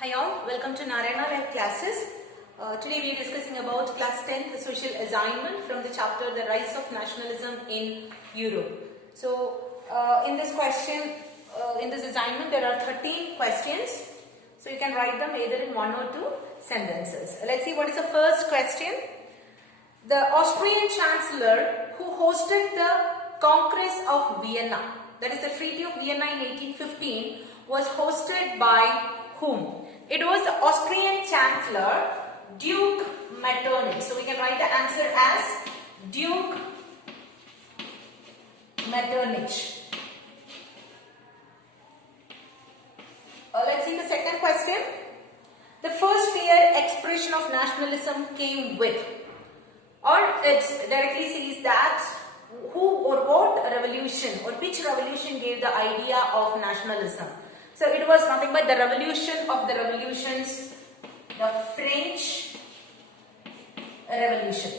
Hi all, welcome to Narayana Live classes. Today we are discussing about class 10th social assignment from the chapter The Rise of Nationalism in Europe. So in this assignment there are 13 questions. So you can write them either in one or two sentences. Let's see what is the first question. The Austrian Chancellor who hosted the Congress of Vienna, that is the Treaty of Vienna in 1815, was hosted by whom? It was the Austrian Chancellor Duke Metternich. So we can write the answer as Duke Metternich. Let's see the second question. The first clear expression of nationalism came with, or it directly says that who or what revolution or which revolution gave the idea of nationalism. So it was nothing but the revolution of the revolutions, the French Revolution.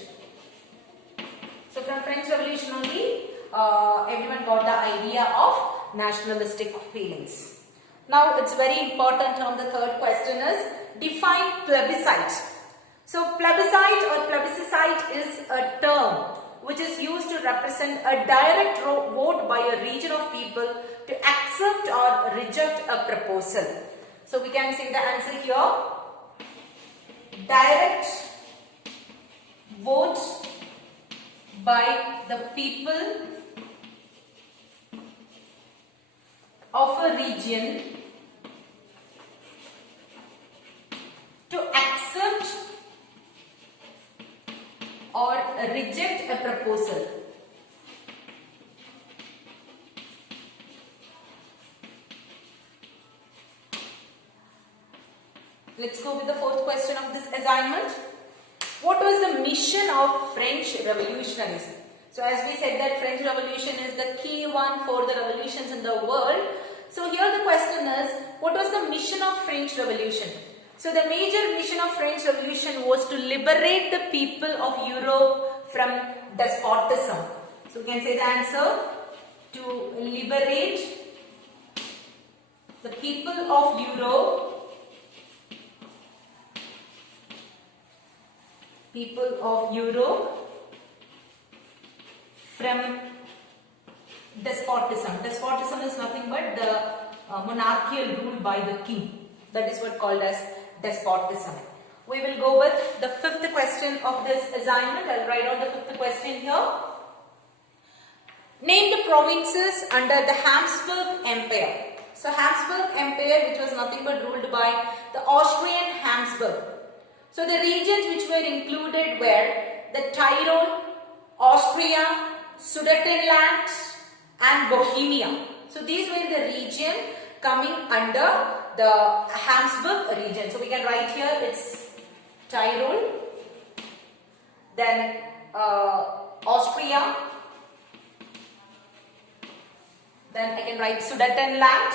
So from French Revolution only, everyone got the idea of nationalistic feelings. Now it's very important on the third question is define plebiscite. So plebiscite or plebiscite is a term which is used to represent a direct vote by a region of people to accept or reject a proposal. So we can say the answer here, direct vote by the people of a region to accept or reject a proposal. Let's go with the fourth question of this assignment. What was the mission of French revolutionaries? So as we said that French Revolution is the key one for the revolutions in the world. So here the question is, what was the mission of French Revolution? So the major mission of French Revolution was to liberate the people of Europe from despotism. So we can say the answer, to liberate the people of Europe from despotism. Despotism is nothing but the monarchical rule by the king. That is what called as despotism. We will go with the fifth question of this assignment. I'll write out the fifth question here. Name the provinces under the Habsburg Empire. So Habsburg Empire, which was nothing but ruled by the Austrian Habsburg. So the regions which were included were the Tyrol, Austria, Sudetenland and Bohemia. So these were the region coming under the Habsburg region. So we can write here it's Tyrol, then Austria, then I can write Sudetenland,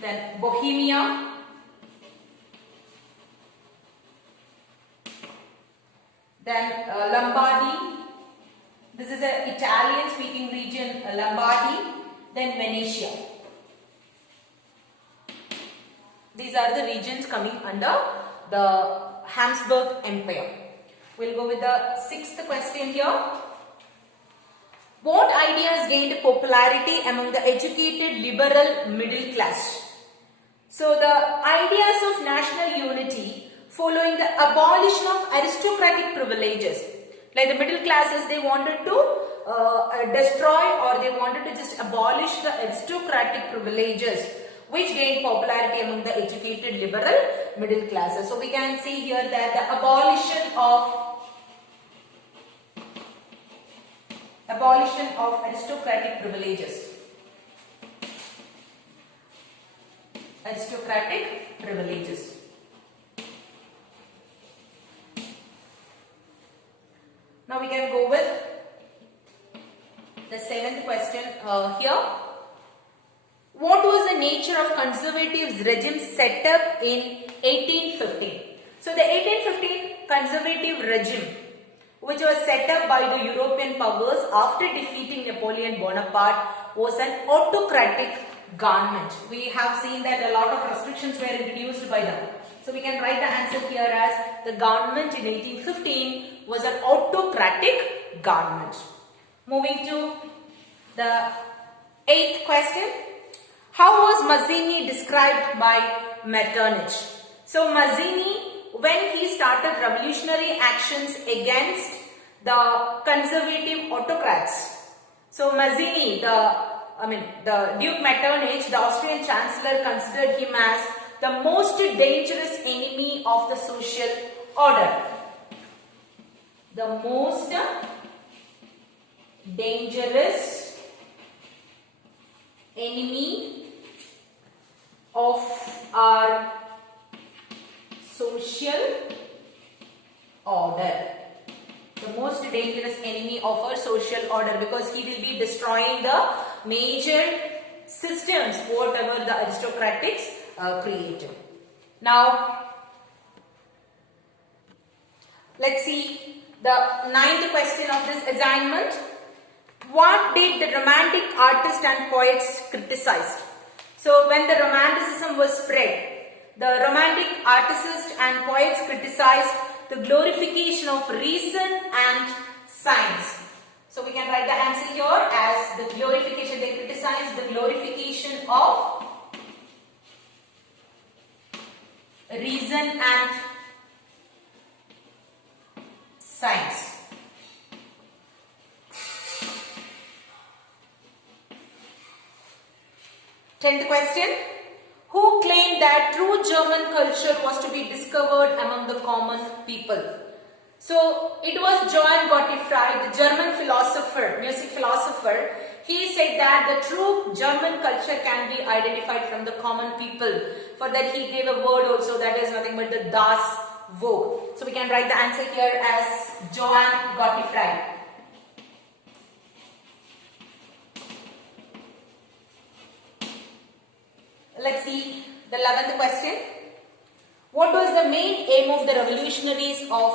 then Bohemia, then Lombardy. This is an Italian speaking region, Lombardy, then Venetia. These are the regions coming under the Habsburg Empire. We'll go with the sixth question here. What ideas gained popularity among the educated liberal middle class? So the ideas of national unity following the abolition of aristocratic privileges. Like the middle classes, they wanted to destroy or they wanted to just abolish the aristocratic privileges which gained popularity among the educated liberal middle classes. So we can see here that the abolition of aristocratic privileges. Aristocratic privileges. Now we can go with the seventh question here. What was the nature of conservative regime set up in 1815? So the 1815 conservative regime which was set up by the European powers after defeating Napoleon Bonaparte, was an autocratic government. We have seen that a lot of restrictions were introduced by them. So we can write the answer here as the government in 1815 was an autocratic government. Moving to the 8th question. How was Mazzini described by Metternich? So Mazzini, when he started revolutionary actions against the conservative autocrats. So Mazzini, the Duke Metternich, the Austrian Chancellor, considered him as the most dangerous enemy of the social order. The most dangerous enemy of our social order. The most dangerous enemy of our social order, because he will be destroying the major systems whatever the aristocrats created. Now let's see the 9th question of this assignment. What did the Romantic artists and poets criticize? So when the Romanticism was spread, the Romantic artists and poets criticized the glorification of reason and science. So we can write the answer here as the glorification. They criticize the glorification of reason and science. 10th question. Who claimed that true German culture was to be discovered among the common people? So it was Johann Gottfried, the German philosopher, music philosopher. He said that the true German culture can be identified from the common people. For that he gave a word also, that is nothing but the Das Volk. So we can write the answer here as Johann Gottfried. Let's see the 11th question. What was the main aim of the revolutionaries of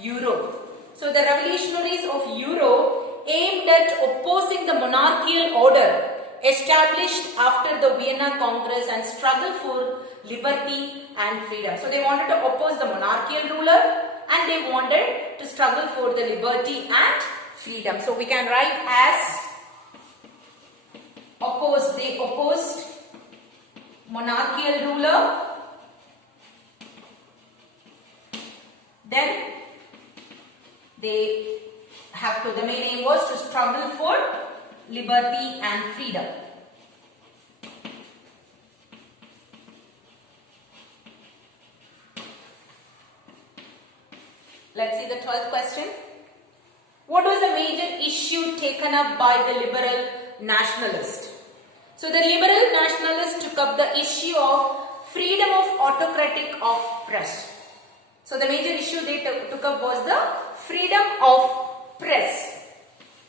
Europe? So the revolutionaries of Europe aimed at opposing the monarchical order established after the Vienna Congress and struggle for liberty and freedom. So they wanted to oppose the monarchical ruler and they wanted to struggle for the liberty and freedom. So we can write as opposed. They opposed monarchical ruler, then they have to, the main aim was to struggle for liberty and freedom. Let's see the 12th question. What was the major issue taken up by the liberal nationalists? So the liberal nationalists took up the issue of freedom of autocratic of press. So the major issue they took up was the freedom of press,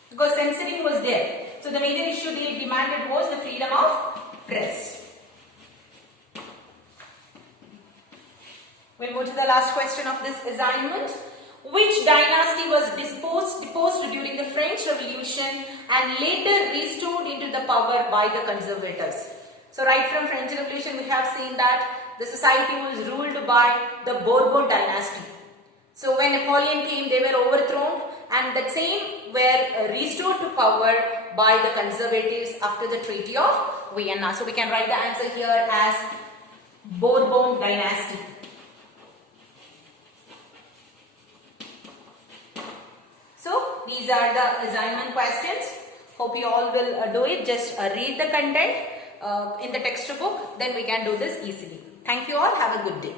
because censoring was there. So the major issue they demanded was the freedom of press. We'll go to the last question of this assignment. Which dynasty was deposed during the French Revolution and later restored into the power by the conservators? So right from French Revolution we have seen that the society was ruled by the Bourbon dynasty. So when Napoleon came, they were overthrown, and the same were restored to power by the conservatives after the Treaty of Vienna. So we can write the answer here as Bourbon dynasty. So these are the assignment questions. Hope you all will do it. Just read the content in the textbook, then we can do this easily. Thank you all. Have a good day.